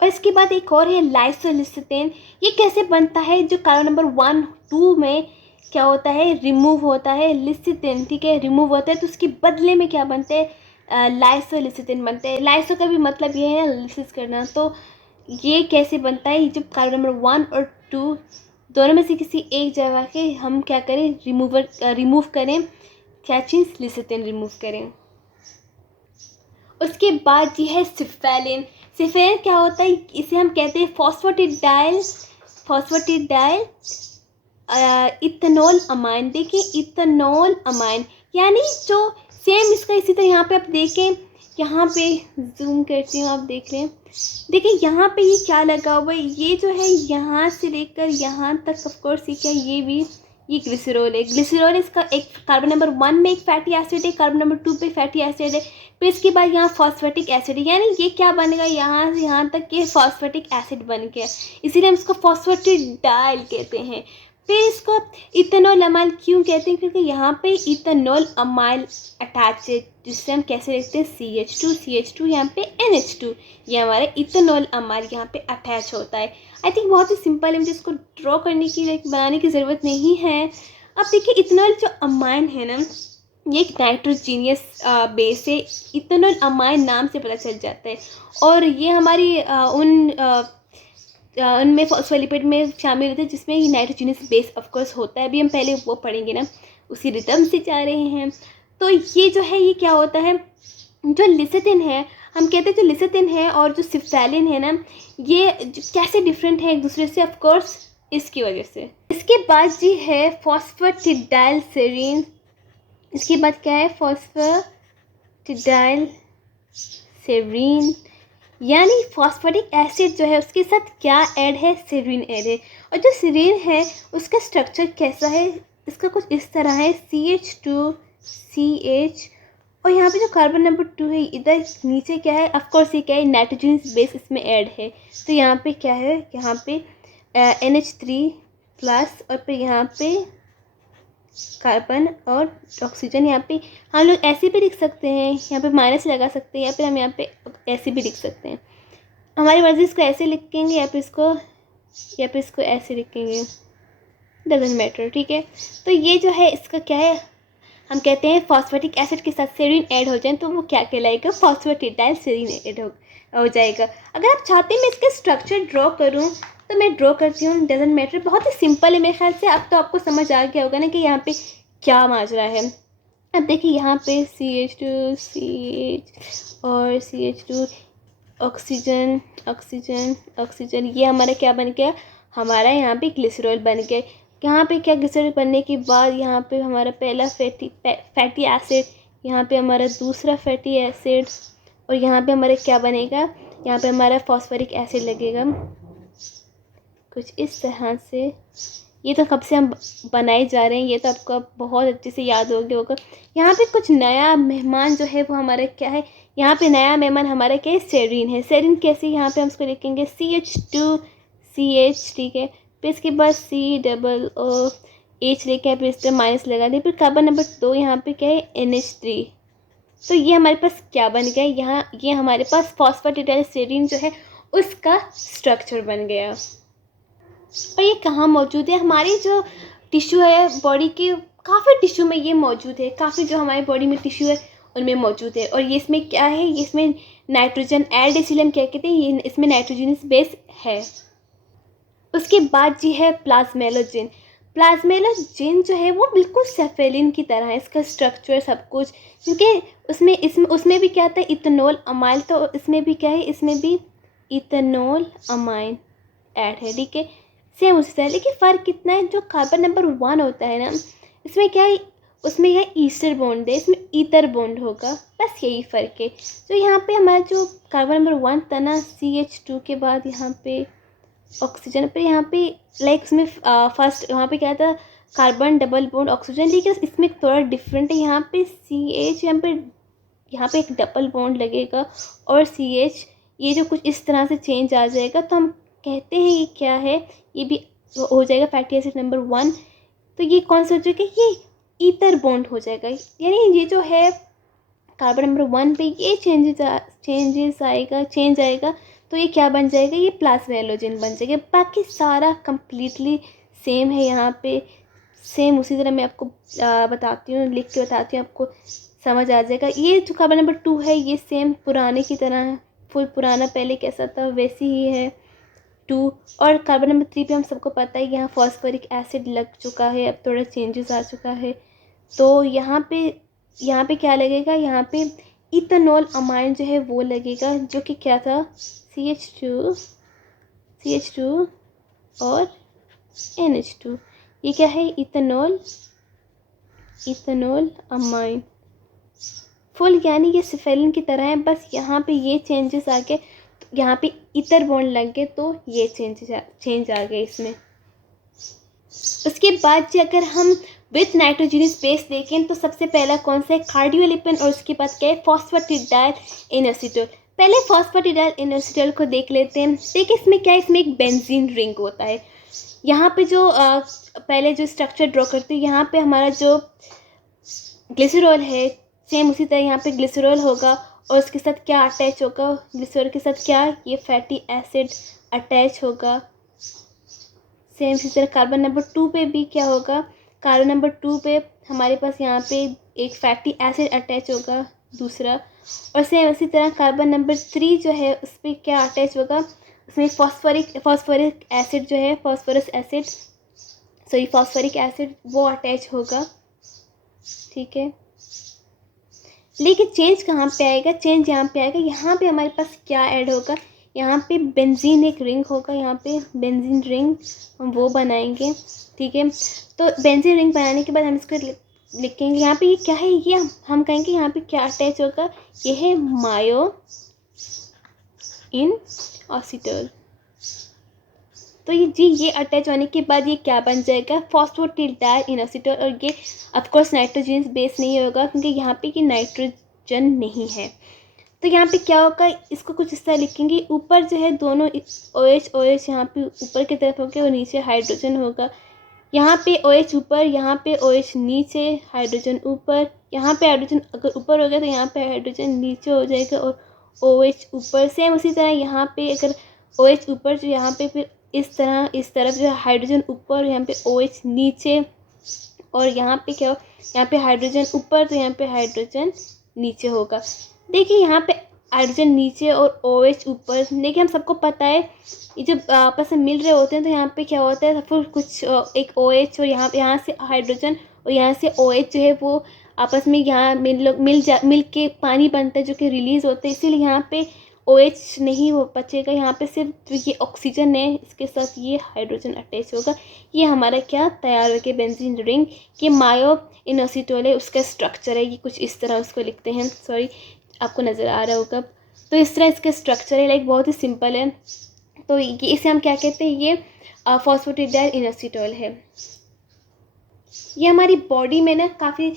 और इसके बाद एक और है लाइसोलिसिथिन। ये कैसे बनता है, जो कार्बन नंबर 1 2 में क्या होता है, रिमूव होता है लिसिथिन, ठीक है, रिमूव होता है, तो उसके बदले में क्या बनते हैं, लाइसोलिसिथिन बनते हैं। लाइसो का भी मतलब ये है लिसिस करना, तो ये कैसे बनता है, जब कार्बन नंबर 1 और 2 दोनों में से किसी एक जगह के हम क्या करें, रिमूव करें, क्या चीज़, लिसिथिन रिमूव करें। उसके बाद ये है सिफेलिन। सिफेलिन क्या होता है, इसे हम कहते हैं फॉस्फेटिडाइल इथेनॉल अमाइन। देखिए इथेनॉल अमाइन, यानी जो सेम इसका इसी तरह यहाँ पे आप देखें, यहाँ पे जूम करती हूँ, आप देख रहे हैं, देखिए यहाँ पे ये क्या लगा हुआ है, ये जो है यहाँ से लेकर यहाँ तक, ऑफ कोर्स ये क्या, ये भी ये ग्लिसरॉल है। ग्लिसरॉल इसका एक कार्बन नंबर 1 में एक फैटी एसिड है, कार्बन नंबर 2 पे फैटी एसिड है, फिर इसके बाद यहाँ फॉस्फेटिक एसिड है, यानी ये क्या बनेगा, यहाँ से यहाँ तक ये फॉस्फेटिक एसिड बन गया, इसीलिए हम इसको फॉस्फेटिडाइल कहते हैं। फिर इसको इथेनॉल अमाइल क्यों कहते हैं, क्योंकि यहाँ पे इथेनॉल अमाइल अटैच है, जिससे हम कैसे लिखते हैं CH2 यहाँ पे NH2, ये हमारे इथेनॉल अमाइल यहाँ पे अटैच होता है। आई थिंक बहुत ही सिंपल है, मुझे इसको ड्रॉ करने की बनाने की ज़रूरत नहीं है। अब देखिए इथेनॉल जो अमाइन है ना, ये एक नाइट्रोजीनियस बेस है, इथेनॉल अमाइन नाम से पता चल जाता है, और ये हमारी उनमें फॉस्फोलिपिड में शामिल होते हैं जिसमें ये नाइट्रोजीनियस बेस ऑफकोर्स होता है। अभी हम पहले वो पढ़ेंगे ना, उसी रिदम से जा रहे हैं। तो ये जो है, ये क्या होता है, जो लिसिथिन है, हम कहते हैं जो लिसिथिन है और जो सिफेलिन है ना, ये कैसे डिफरेंट है एक दूसरे से, ऑफकोर्स इसकी वजह से। इसके बाद जी है फॉस्फेटिडाइल सेरीन। इसके बाद क्या है, फॉस्फेटिडाइल सेरीन, यानी फॉस्फेटिक एसिड जो है उसके साथ क्या ऐड है, सेरीन ऐड है। और जो सेरीन है उसका स्ट्रक्चर कैसा है, इसका कुछ इस तरह है, CH2CH, और यहाँ पे जो कार्बन नंबर 2 है इधर नीचे क्या है, ऑफकोर्स ये क्या है, नाइट्रोजन बेस इसमें ऐड है, तो यहाँ पे क्या है, यहाँ पे NH3+, और फिर यहाँ पे कार्बन और ऑक्सीजन। यहाँ पे हम लोग ऐसे भी लिख सकते हैं, यहाँ पे माइनस लगा सकते हैं, या फिर हम यहाँ पे ऐसे भी लिख सकते हैं, हमारी मर्जी, इसको ऐसे लिखेंगे या फिर इसको ऐसे लिखेंगे, डजेंट मैटर, ठीक है। तो ये जो है इसका क्या है, हम कहते हैं फॉस्फेटिक एसिड के साथ सेरीन ऐड हो जाए तो वो क्या कहलाएगा, फॉस्फेटिडाइल सेरीन ऐड हो जाएगा। अगर आप चाहते हैं मैं इसका स्ट्रक्चर ड्रॉ करूँ तो मैं ड्रॉ करती हूँ, डजेंट मैटर, बहुत ही सिंपल है मेरे ख्याल से। अब तो आपको समझ आ गया होगा ना कि यहाँ पे क्या माजरा है। अब देखिए यहाँ पे CH2CH और CH2, ऑक्सीजन, ये हमारा क्या बन गया, हमारा यहाँ पे ग्लिसरॉल बन गया। यहाँ पे क्या, ग्लिसरॉल बनने के बाद यहाँ पे हमारा पहला फैटी एसिड, यहाँ पे हमारा दूसरा फैटी एसिड, और यहाँ पे हमारा क्या बनेगा, यहाँ पे हमारा फॉस्फोरिक एसिड लगेगा, कुछ इस तरह से। ये तो कब से हम बनाए जा रहे हैं, ये तो आपको बहुत अच्छे से याद हो गया होगा। यहाँ पे कुछ नया मेहमान जो है वो हमारा क्या है, यहाँ पे नया मेहमान हमारा क्या है, सेरीन है। सेरीन कैसे, यहाँ पे हम उसको लिखेंगे CH2CH, ठीक है, फिर इसके बाद COOH लेके फिर इस पर माइनस लगा दें, फिर कार्बन नंबर 2 यहाँ पे क्या है, NH3। तो ये हमारे पास क्या बन गया, यहाँ ये हमारे पास फॉस्फेटिडाइल सेरीन जो है उसका स्ट्रक्चर बन गया। और ये कहाँ मौजूद है, हमारी जो टिश्यू है बॉडी के, काफ़ी टिश्यू में ये मौजूद है, काफ़ी जो हमारी बॉडी में टिश्यू है उनमें मौजूद है। और ये इसमें क्या है, ये इसमें नाइट्रोजन ऐड, इसलिए हम क्या कहते हैं, ये इसमें नाइट्रोजनस बेस है। उसके बाद जी है प्लाज्मेलोजिन। प्लाज्मेलोजिन जो है वो बिल्कुल सेफेलिन की तरह है, इसका स्ट्रक्चर सब कुछ, क्योंकि उसमें भी क्या आता है, इथेनॉल अमाइल, तो इसमें भी क्या है, इसमें भी इथेनॉल अमाइन ऐड है, ठीक है, सेम उसी तरह। लेकिन फ़र्क कितना है, जो कार्बन नंबर 1 होता है ना, इसमें क्या है, उसमें यह ईस्टर बॉन्ड है, इसमें ईथर बॉन्ड होगा, बस यही फ़र्क है। तो यहाँ पे हमारा जो कार्बन नंबर 1 था ना, CH2 के बाद यहाँ पे ऑक्सीजन, पे यहाँ पे लाइक उसमें फर्स्ट वहाँ पे क्या था, कार्बन डबल बॉन्ड ऑक्सीजन, लेकिन इसमें थोड़ा डिफरेंट है, यहाँ पे CH, यहाँ पे एक डबल बॉन्ड लगेगा, और CH ये जो कुछ इस तरह से चेंज आ जाएगा, तो हम कहते हैं ये क्या है, ये भी हो जाएगा फैटी एसिड नंबर 1। तो ये कौन सा हो जाएगा, ये ईथर बॉन्ड हो जाएगा, यानी ये जो है कार्बन नंबर 1 पे ये चेंज आएगा, तो ये क्या बन जाएगा, ये प्लाज्मेलोजिन बन जाएगा। बाकी सारा कम्प्लीटली सेम है, यहाँ पे सेम उसी तरह मैं आपको बताती हूँ, लिख के बताती हूँ, आपको समझ आ जाएगा। ये जो कार्बन नंबर 2 है ये सेम पुराने की तरह है, फुल पुराना पहले कैसा था वैसे ही है। 2। और कार्बन नंबर 3 पे हम सबको पता है यहाँ फॉस्फोरिक एसिड लग चुका है, अब थोड़ा चेंजेस आ चुका है। तो यहाँ पे क्या लगेगा, यहाँ पे इथेनॉल अमाइन जो है वो लगेगा, जो कि क्या था CH2 और NH2। ये क्या है, इथेनॉल अमाइन फुल, यानी ये सिफेलिन की तरह है, बस यहाँ पे ये चेंजेस आ गए, तो यहाँ पे इथर बॉन्ड लग गए, तो ये चेंज आ गए इसमें। उसके बाद जी अगर हम विथ नाइट्रोजनस बेस देखें तो सबसे पहला कौन सा है, कार्डियोलिपिन, और उसके बाद क्या है, फॉस्फेटिडाइल इनोसिटोल। पहले फॉस्फेटिडाइल इनोसिटोल को देख लेते हैं। देखिए इसमें क्या है, इसमें एक बेंजीन रिंग होता है। यहाँ पे जो पहले जो स्ट्रक्चर ड्रॉ करते हैं, यहाँ पे हमारा जो ग्लिसरॉल है, सेम उसी तरह यहाँ पे ग्लिसरॉल होगा, और उसके साथ क्या अटैच होगा, ग्लिसरॉल के साथ क्या, ये फैटी एसिड अटैच होगा। सेम इसी तरह कार्बन नंबर 2 पे भी क्या होगा, कार्बन नंबर 2 पे हमारे पास यहाँ पे एक फैटी एसिड अटैच होगा दूसरा, और सेम इसी तरह कार्बन नंबर 3 जो है उस पर क्या अटैच होगा, उसमें फॉस्फोरिक एसिड जो है, फॉस्फोरिक एसिड वो अटैच होगा। ठीक है, लेकिन चेंज कहाँ पे आएगा, चेंज यहाँ पे आएगा, यहाँ पे हमारे पास क्या ऐड होगा, यहाँ पे बेंजीन एक रिंग होगा, यहाँ पे बेंजीन रिंग हम वो बनाएंगे। ठीक है, तो बेंजीन रिंग बनाने के बाद हम इसको लिखेंगे, यहाँ पे ये क्या है, ये हम कहेंगे यहाँ पे क्या अटैच होगा, ये है मायो इन ऑसिटोल। तो ये अटैच होने के बाद ये क्या बन जाएगा, फॉस्फेटिडाइल इनोसिटोल। और ये ऑफकोर्स नाइट्रोजन बेस नहीं होगा, क्योंकि यहाँ पे ये नाइट्रोजन नहीं है। तो यहाँ पे क्या होगा, इसको कुछ इस तरह लिखेंगे, ऊपर जो है दोनों OH यहाँ पे ऊपर की तरफ होगा और नीचे हाइड्रोजन होगा। यहाँ पे OH ऊपर, यहाँ पे OH नीचे, हाइड्रोजन ऊपर। यहाँ पे हाइड्रोजन अगर ऊपर हो गया तो यहाँ पे हाइड्रोजन नीचे हो जाएगा और OH ऊपर। सेम उसी तरह यहाँ पे अगर OH ऊपर, जो यहाँ पे फिर इस तरफ जो है हाइड्रोजन ऊपर, यहाँ पे OH नीचे, और यहाँ पे क्या हो, यहाँ पे हाइड्रोजन ऊपर तो यहाँ पे हाइड्रोजन नीचे होगा। देखिए यहाँ पे हाइड्रोजन नीचे और OH ऊपर। देखिए हम सबको पता है ये जब आपस में मिल रहे होते हैं तो यहाँ पे क्या होता है, फिर कुछ एक OH और यहाँ से हाइड्रोजन और यहाँ से OH जो है वो आपस में यहाँ मिल के पानी बनता है, जो कि रिलीज़ होता है। इसीलिए यहाँ पे OH नहीं हो बचेगा, यहाँ पे सिर्फ ये ऑक्सीजन है, इसके साथ ये हाइड्रोजन अटैच होगा। ये हमारा क्या तैयार हो गया, बेंजीन रिंग। ये मायो इनोसिटोल है, उसका स्ट्रक्चर है, ये कुछ इस तरह उसको लिखते हैं। सॉरी, आपको नज़र आ रहा होगा। तो इस तरह इसका स्ट्रक्चर है, लाइक बहुत ही सिंपल है। तो ये इसे हम क्या कहते हैं, ये फॉस्फेटिडाइल इनोसिटोल है। ये हमारी बॉडी में ना काफ़ी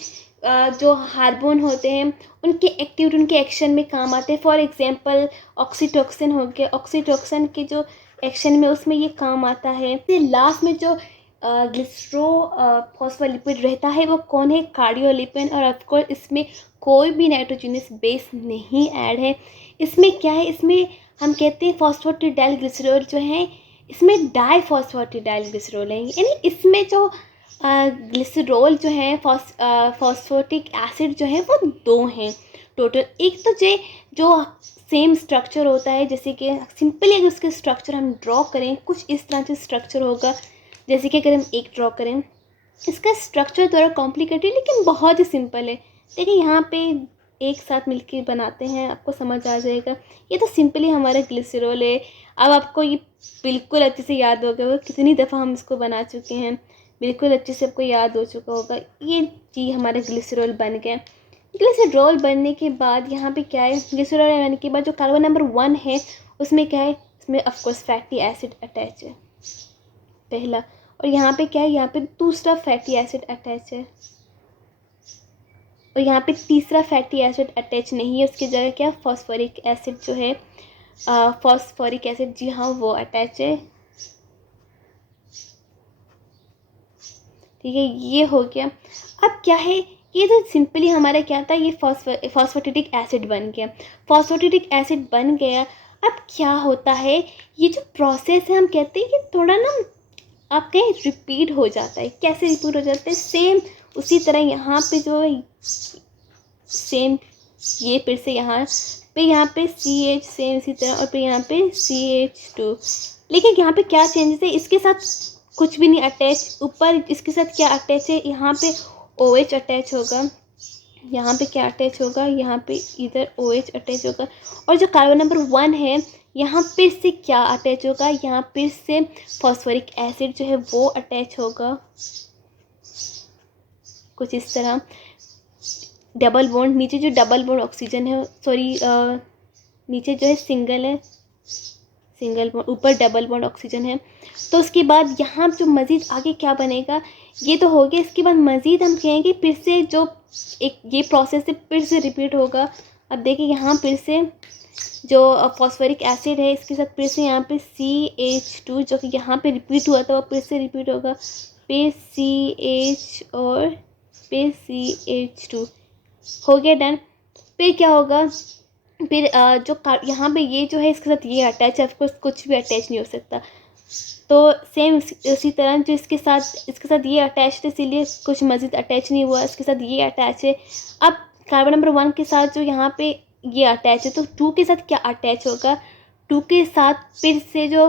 जो हार्मोन होते हैं उनके एक्टिविटी, उनके एक्शन में काम आते हैं। फॉर एग्जांपल ऑक्सीटोसिन हो गया, ऑक्सीटोसिन के जो एक्शन में उसमें ये काम आता है। फिर लास्ट में जो ग्लिसरो फॉस्फोलिपिड रहता है वो कौन है, कार्डियोलिपिन। और ऑफकोर्स इसमें कोई भी नाइट्रोजनस बेस नहीं ऐड है। इसमें क्या है, इसमें हम कहते हैं फॉस्फेटिडाइल ग्लिसरॉल जो है, इसमें डाइफॉस्फेटिडाइल ग्लिसरॉल है, यानी इसमें जो ग्लिसरॉल जो है, फॉस्फेटिक एसिड जो है वो 2 हैं टोटल। एक तो जो सेम स्ट्रक्चर होता है, जैसे कि सिंपली अगर उसके स्ट्रक्चर हम ड्रॉ करें, कुछ इस तरह से स्ट्रक्चर होगा। जैसे कि अगर हम एक ड्रॉ करें, इसका स्ट्रक्चर थोड़ा कॉम्प्लिकेटेड लेकिन बहुत ही सिंपल है। देखिए यहाँ पे एक साथ मिलके बनाते हैं, आपको समझ आ जाएगा। ये तो सिंपली हमारा ग्लिसरॉल है। अब आपको ये बिल्कुल अच्छे से याद हो गया होगा, कितनी दफ़ा हम इसको बना चुके हैं, बिल्कुल अच्छे से आपको याद हो चुका होगा। ये जी हमारा ग्लिसरॉल बन गया। ग्लिसरॉल बनने के बाद यहाँ पे क्या है, ग्लिसरॉल बनने के बाद जो कार्बन नंबर 1 है उसमें क्या है, उसमें ऑफकोर्स फैटी एसिड अटैच है पहला। और यहाँ पे क्या है, यहाँ पे दूसरा फैटी एसिड अटैच है, और यहाँ पे तीसरा फैटी एसिड अटैच नहीं है। उसकी जगह क्या, फॉस्फोरिक एसिड जो है, फॉस्फोरिक एसिड, जी हाँ वो अटैच है। ठीक है, ये हो गया। अब क्या है, ये तो सिंपली हमारा क्या था, ये फॉस्फेटिक एसिड बन गया। फॉस्फेटिक एसिड बन गया। अब क्या होता है, ये जो प्रोसेस है हम कहते हैं ये थोड़ा ना आप कहीं रिपीट हो जाता है। कैसे रिपीट हो जाता है, सेम उसी तरह यहाँ पे जो है सेम, ये फिर से यहाँ पे CH सेम इसी तरह, और फिर यहाँ पे CH2 लेकिन यहाँ पे क्या चेंजेस है, इसके साथ कुछ भी नहीं अटैच। ऊपर इसके साथ क्या अटैच है, यहाँ पे OH अटैच होगा, यहाँ पे क्या अटैच होगा, यहाँ पे इधर OH अटैच होगा। और जो कार्बन नंबर 1 है, यहाँ पे से क्या अटैच होगा, यहाँ पे से फॉस्फोरिक एसिड जो है वो अटैच होगा कुछ इस तरह। डबल बॉन्ड, नीचे जो डबल बॉन्ड ऑक्सीजन है, सॉरी नीचे जो है सिंगल है, सिंगल बॉन्ड, ऊपर डबल बॉन्ड ऑक्सीजन है। तो उसके बाद यहाँ जो मज़ीद आगे क्या बनेगा, ये तो हो गया। इसके बाद मज़ीद हम कहेंगे फिर से जो एक ये प्रोसेस है फिर से रिपीट होगा। अब देखिए यहाँ फिर से जो फॉस्फोरिक एसिड है इसके साथ फिर से यहाँ पे CH2 जो कि यहाँ पे रिपीट हुआ था वो फिर से रिपीट होगा, पे CH और पे CH2 हो गया डन। फिर क्या होगा, फिर जो यहाँ पे ये जो है इसके साथ ये अटैच है, ऑफकोर्स कुछ भी अटैच नहीं हो सकता। तो सेम उसी तरह जो इसके साथ ये अटैच है, इसीलिए कुछ मज़ीद अटैच नहीं हुआ, इसके साथ ये अटैच है। अब कार्बन नंबर 1 के साथ जो यहाँ पे ये अटैच है, तो 2 के साथ क्या अटैच होगा, 2 के साथ फिर से जो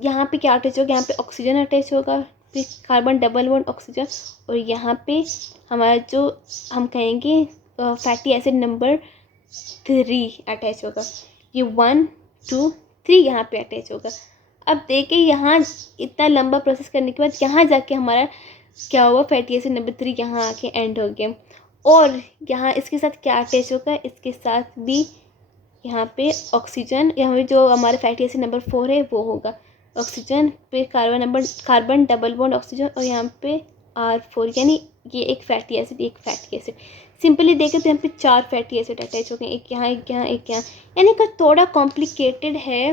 यहाँ पे क्या अटैच होगा, यहाँ पे ऑक्सीजन अटैच होगा, फिर कार्बन डबल बॉन्ड ऑक्सीजन, और यहाँ पे हमारा जो हम कहेंगे फैटी एसिड नंबर 3 अटैच होगा। ये 1 2 3 यहाँ पे अटैच होगा। अब देखिए यहाँ इतना लंबा प्रोसेस करने के बाद यहाँ जाके हमारा क्या हुआ, फैटी एसिड नंबर 3 यहाँ आके एंड हो गया। और यहाँ इसके साथ क्या अटैच होगा, इसके साथ भी यहाँ पे ऑक्सीजन, यहाँ पे जो हमारा फैटी एसिड नंबर 4 है वो होगा ऑक्सीजन, फिर कार्बन डबल बॉन्ड ऑक्सीजन, और यहाँ पे R4, यानी ये एक फैटी एसिड एक फैटी एसिड। सिंपली देखें तो यहाँ पे 4 फैटी एसिड अटैच हो गए, एक यहाँ एक यहाँ एक यहाँ। यानी कि थोड़ा कॉम्प्लिकेटेड है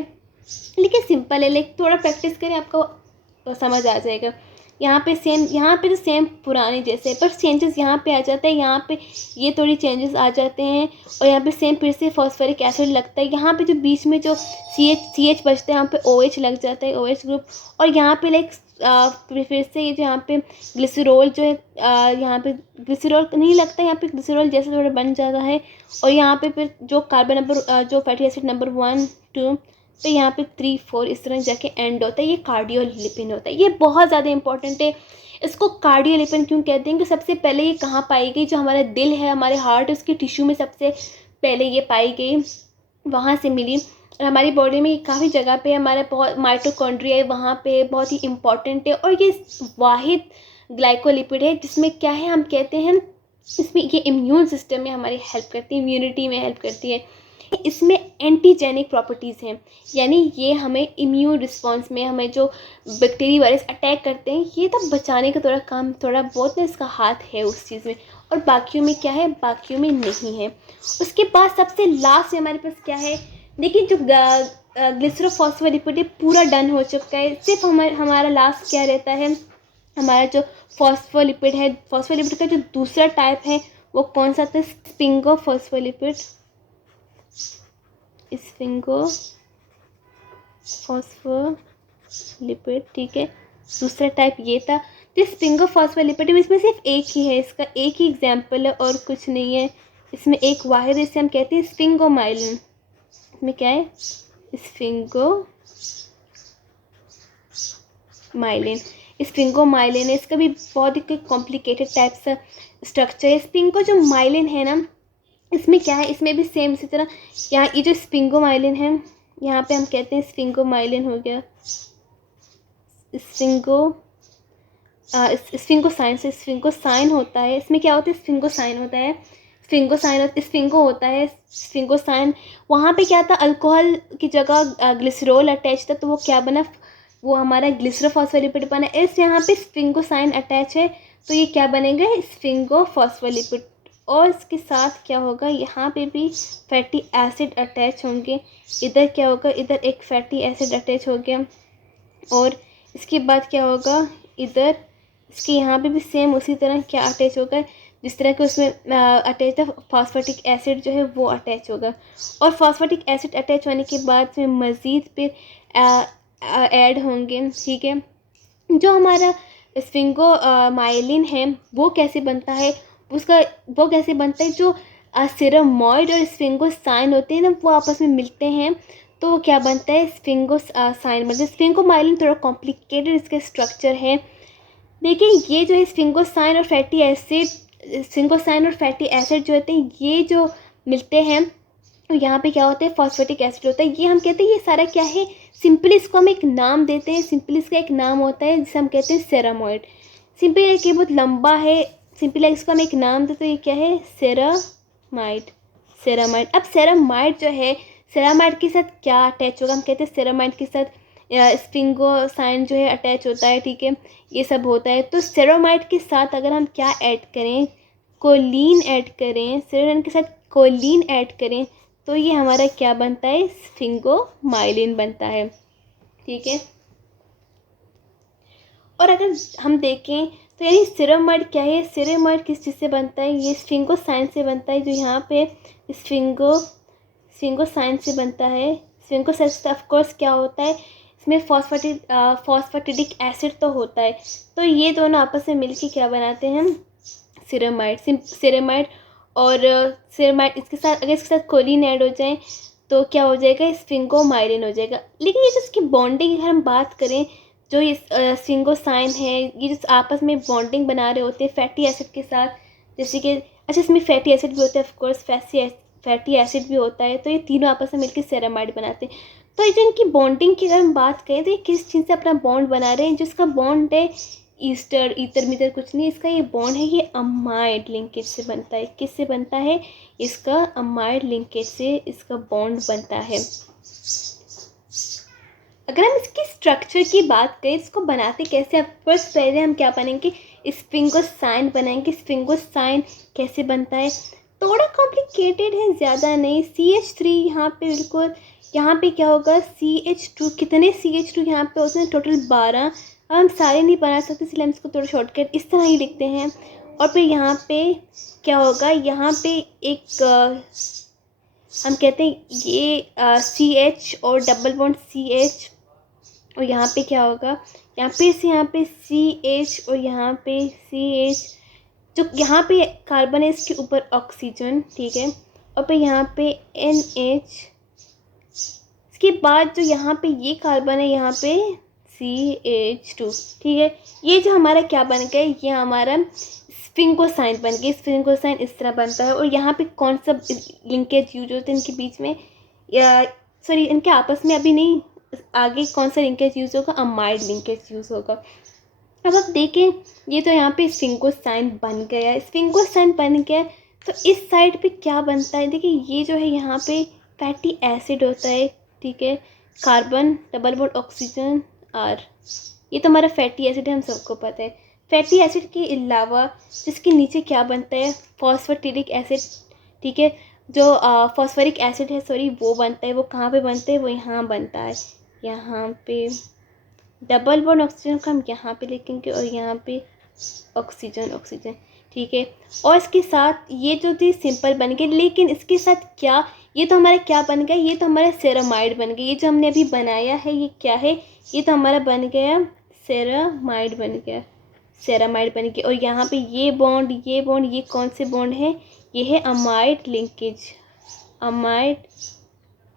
लेकिन सिंपल है, लेकिन थोड़ा प्रैक्टिस करें आपको समझ आ जाएगा। यहाँ पे तो सेम पुराने जैसे है, पर चेंजेस यहाँ पे आ जाता है, यहाँ पे ये थोड़ी चेंजेस आ जाते हैं। और यहाँ पे सेम फिर से फॉस्फोरिक एसिड लगता है, यहाँ पे जो बीच में जो CH बचता है यहाँ पे OH लग जाता है, OH ग्रुप। और यहाँ पे लाइक फिर से ये जो यहाँ पे ग्लिसरॉल जो है, यहाँ पे ग्लिसरॉल नहीं लगता है, यहाँ पे ग्लिसरॉल जैसे थोड़ा बन जाता है। और यहाँ पे फिर जो कार्बन नंबर जो फैटी एसिड नंबर 1 2 तो यहाँ पे 3 4 इस तरह जाके एंड होता है। ये कार्डियोलिपिन होता है, ये बहुत ज़्यादा इंपॉर्टेंट है। इसको कार्डियोलिपिन क्यों कहते हैं कि सबसे पहले ये कहाँ पाई गई, जो हमारा दिल है, हमारे हार्ट, उसके टिश्यू में सबसे पहले ये पाई गई, वहाँ से मिली। और हमारी बॉडी में काफ़ी जगह पे हमारा बहुत माइटोकॉन्ड्रिया है, वहाँ पे बहुत ही इंपॉर्टेंट है। और ये वाहिद ग्लाइकोलिपिड है जिसमें क्या है, हम कहते हैं इसमें ये इम्यून सिस्टम में हमारी हेल्प करती है, इम्यूनिटी में हेल्प करती है। इसमें एंटीजेनिक प्रॉपर्टीज़ हैं, यानी ये हमें इम्यून रिस्पॉन्स में हमें जो बैक्टीरिया वायरस अटैक करते हैं ये तब बचाने का थोड़ा काम थोड़ा बहुत ना इसका हाथ है उस चीज़ में। और बाकियों में क्या है, बाकियों में नहीं है। उसके बाद सबसे लास्ट में हमारे पास क्या है, देखिए जो ग्लिसरोफॉस्फोलिपिड पूरा डन हो चुका है। सिर्फ हमारा लास्ट क्या रहता है, हमारा जो फॉस्फोलिपिड है, फॉस्फोलिपिड का जो दूसरा टाइप है वो कौन सा था, स्फिंगोफॉस्फोलिपिड, स्फिंगोफॉस्फोलिपिड, ठीक है। दूसरा टाइप ये था। तो स्फिंगोफॉस्फोलिपिड में इसमें सिर्फ एक ही है, इसका एक ही एग्जाम्पल है और कुछ नहीं है। इसमें एक वाहिद, इसे हम कहते हैं स्फिंगोमाइलिन। इसमें क्या है, स्फिंगोमाइलिन है। इसका भी बहुत ही कॉम्प्लिकेटेड टाइप सा स्ट्रक्चर है। स्फिंगो जो माइलिन है ना, इसमें क्या है, इसमें भी सेम इसी तरह यहाँ ये जो स्फिंगोमाइलिन है यहाँ पे हम कहते हैं स्फिंगोमाइलिन हो गया, स्फिंगोसाइन होता है। इसमें क्या होता है, स्फिंगोसाइन होता है, स्फिंगोसाइन। वहाँ पे क्या था, अल्कोहल की जगह ग्लिसरॉल अटैच था, तो वो क्या बना, वो हमारा ग्लिसरोफॉस्फोलिपिड बना। इस यहाँ पे स्फिंगोसाइन अटैच है तो ये क्या बनेगा, स्फिंगोफॉस्फोलिपिड। और इसके साथ क्या होगा, यहाँ पे भी फैटी एसिड अटैच होंगे। इधर क्या होगा, इधर एक फैटी एसिड अटैच हो गया। और इसके बाद क्या होगा, इधर इसके यहाँ पे भी सेम उसी तरह क्या अटैच होगा जिस तरह के उसमें अटैच था, फॉस्फेटिक एसिड जो है वो अटैच होगा। और फॉस्फेटिक एसिड अटैच होने के बाद में मज़ीद फिर ऐड होंगे, ठीक है। जो हमारा स्फिंगोमाइलिन है वो कैसे बनता है, वो कैसे बनता है, जो सीरमॉइड और स्फिंगोसाइन होते हैं ना, वो आपस में मिलते हैं तो क्या बनता है, स्फिंगोसाइन बनता है। स्फिंगोमाइलिन थोड़ा कॉम्प्लिकेटेड इसका स्ट्रक्चर है। देखिए ये जो है स्फिंगोसाइन और फैटी एसिड जो होते हैं ये जो मिलते हैं तो यहाँ पे क्या होता है, फॉस्फेटिक एसिड होता है। ये हम कहते हैं ये सारा क्या है, सिंपली इसको हम एक नाम देते हैं। सिंपली इसका एक नाम होता है जिसे हम कहते हैं सेरामाइड। सिंपली ये बहुत लंबा है, सिंपली इसको हम एक नाम देते हैं, ये क्या है, सेरामाइड। अब सेरामाइड जो है, सेरामाइड के साथ क्या अटैच होगा, हम कहते हैं सेरामाइड के साथ स्फिंगोसाइन जो है अटैच होता है, ठीक है, ये सब होता है। तो सेरामाइड के साथ अगर हम क्या ऐड करें, कोलिन ऐड करें, सेरामाइड के साथ कोलिन ऐड करें तो ये हमारा क्या बनता है, स्फिंगोमाइलिन बनता है, ठीक है। और अगर हम देखें तो यानी सेरामाइड क्या है, सेरामाइड किस चीज़ से बनता है, ये स्फिंगोसाइन से बनता है। जो यहाँ पे स्फिंगोसाइन से बनता है। स्फिंगोसाइन से ऑफकोर्स क्या होता है, इसमें फॉस्फेटिडिक एसिड तो होता है। तो ये दोनों आपस में मिलके क्या बनाते हैं, सेरामाइड। और सेरामाइड इसके साथ अगर इसके साथ कोलिन ऐड हो जाए तो क्या हो जाएगा, स्फिंगोमाइलिन हो जाएगा। लेकिन ये जो इसकी बॉन्डिंग अगर हम बात करें, जो ये स्फिंगोसाइन है, ये जो आपस में बॉन्डिंग बना रहे होते हैं फैटी एसिड के साथ, जैसे कि अच्छा इसमें फैटी एसिड भी होता है, ऑफकोर्स फैटी एसिड भी होता है। तो ये तीनों आपस में मिलकर सेरामाइड बनाते हैं। तो ये जो इनकी बॉन्डिंग की अगर हम बात करें तो ये किस चीज़ से अपना बॉन्ड बना रहे हैं, जिसका बॉन्ड है ईथर मीथर कुछ नहीं, इसका ये बॉन्ड है, ये अमाइड लिंकेज से बनता है। किससे बनता है, इसका अमाइड लिंकेज से इसका बॉन्ड बनता है। अगर हम इसकी स्ट्रक्चर की बात करें, इसको बनाते कैसे, फर्स्ट पहले हम क्या बनेंगे, स्फिंगोसाइन बनाएंगे। स्फिंगोसाइन कैसे बनता है, थोड़ा कॉम्प्लिकेटेड है, ज़्यादा नहीं। CH3 यहाँ पे बिल्कुल, यहाँ पे क्या होगा, CH2, कितने CH2 यहाँ पे होते हैं, टोटल 12। अब हम सारे नहीं बना सकते इसलिए हम इसको थोड़ा शॉर्टकट इस तरह ही लिखते हैं। और फिर यहाँ पे क्या होगा, यहाँ पे एक हम कहते हैं ये CH और डबल बॉन्ड CH, और यहाँ पे क्या होगा, यहाँ पे CH और यहाँ पे CH, जो यहाँ पे कार्बन है इसके ऊपर ऑक्सीजन, ठीक है, और फिर यहाँ पे NH। इसके बाद जो यहाँ पे ये कार्बन है, यहाँ पे CH2, ठीक है। ये जो हमारा क्या बन गया, ये हमारा स्फिंगोसाइन बन गया। स्फिंगोसाइन इस तरह बनता है। और यहाँ पे कौन सा लिंकेज यूज होते हैं इनके बीच में, या सॉरी इनके आपस में अभी नहीं, आगे कौन सा लिंकेज यूज़ होगा, अमाइड लिंकेज यूज़ होगा। अब आप देखें, ये तो यहाँ पे स्फिंगोसाइन बन गया, स्फिंगोसाइन बन गया। तो इस साइड पे क्या बनता है, देखिए ये जो है यहाँ पे फैटी एसिड होता है, ठीक है, carbon double bond oxygen R, ये तो हमारा फैटी एसिड है, हम सबको पता है। फैटी एसिड के अलावा जिसके नीचे क्या बनता है, फॉस्फेटिडिक एसिड, ठीक है, जो फॉस्फोरिक एसिड है, सॉरी, वो बनता है। वो कहाँ पे बनता है, वो यहाँ बनता है, यहाँ पे डबल बॉन्ड ऑक्सीजन को हम यहाँ पे लिखेंगे और यहाँ पे ऑक्सीजन, ठीक है। और इसके साथ ये जो थी सिंपल बन गई, लेकिन इसके साथ क्या, ये तो हमारा क्या बन गया, ये तो हमारा सेरामाइड बन गया। ये जो हमने अभी बनाया है ये क्या है, ये तो हमारा बन गया सेरामाइड बन गया। और यहाँ पे ये बॉन्ड ये कौन से बॉन्ड है, ये है अमाइड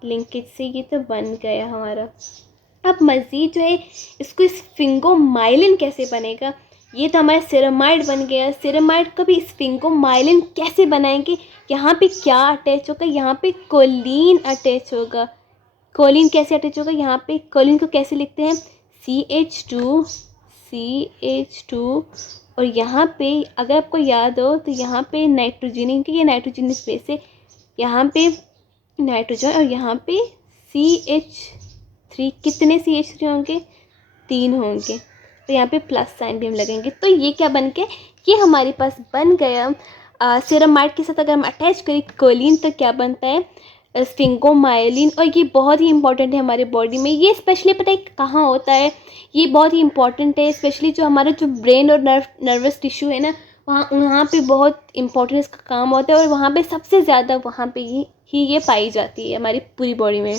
लिंकेज से ये तो बन गया हमारा। अब मज़ीद जो है इसको स्फिंगोमाइलिन कैसे बनेगा, ये तो हमारा सेरामाइड बन गया। सेरामाइड का भी स्फिंगोमाइलिन कैसे बनाएंगे, यहाँ पे क्या अटैच होगा, यहाँ पे कोलिन अटैच होगा। कोलिन कैसे अटैच होगा, यहाँ पे कोलिन को कैसे लिखते हैं, CH2 और यहाँ पे अगर आपको याद हो तो यहाँ पे नाइट्रोजन, क्योंकि ये नाइट्रोजन स्पेस है, यहाँ पे नाइट्रोजन और यहाँ पे CH3, कितने CH3 होंगे, 3 होंगे। तो यहाँ पे प्लस साइन भी हम लगेंगे। तो ये क्या बन गया, ये हमारे पास बन गया सेरामाइड के साथ अगर हम अटैच करें कोलिन तो क्या बनता है, स्फिंगोमाइलिन। और ये बहुत ही इंपॉर्टेंट है हमारे बॉडी में। ये स्पेशली पता है कहाँ होता है, ये बहुत ही इंपॉर्टेंट है, स्पेशली जो हमारा जो ब्रेन और नर्वस टिश्यू है ना, वहाँ पे बहुत इंपॉर्टेंट इसका काम होता है। और वहाँ पे सबसे ज़्यादा वहाँ पे ही ये पाई जाती है हमारी पूरी बॉडी में।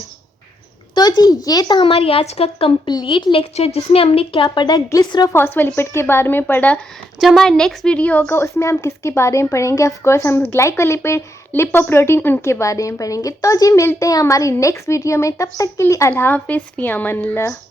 तो जी ये था हमारी आज का कंप्लीट लेक्चर, जिसमें हमने क्या पढ़ा, ग्लिसरोफॉस्फोलिपिड के बारे में पढ़ा। जो हमारा नेक्स्ट वीडियो होगा उसमें हम किसके बारे में पढ़ेंगे, ऑफ कोर्स हम ग्लाइकोलिपिड, लिपोप्रोटीन, उनके बारे में पढ़ेंगे। तो जी मिलते हैं हमारी नेक्स्ट वीडियो में, तब तक के लिए अल्लाह हाफिज़, फ़ी अमान अल्लाह।